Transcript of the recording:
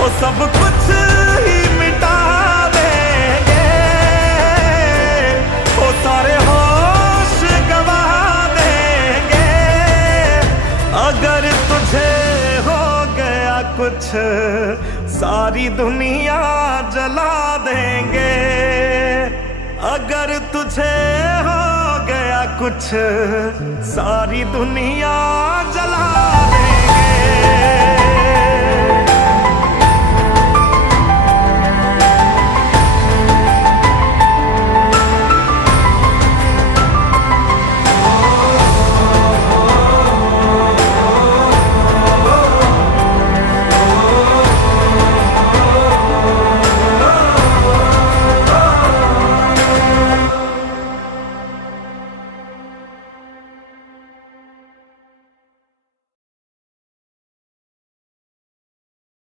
वो सब कुछ ही मिटा देंगे, वो सारे होश गवा देंगे। अगर तुझे हो गया कुछ सारी दुनिया जला देंगे। अगर तुझे हो गया कुछ सारी दुनिया जला देंगे।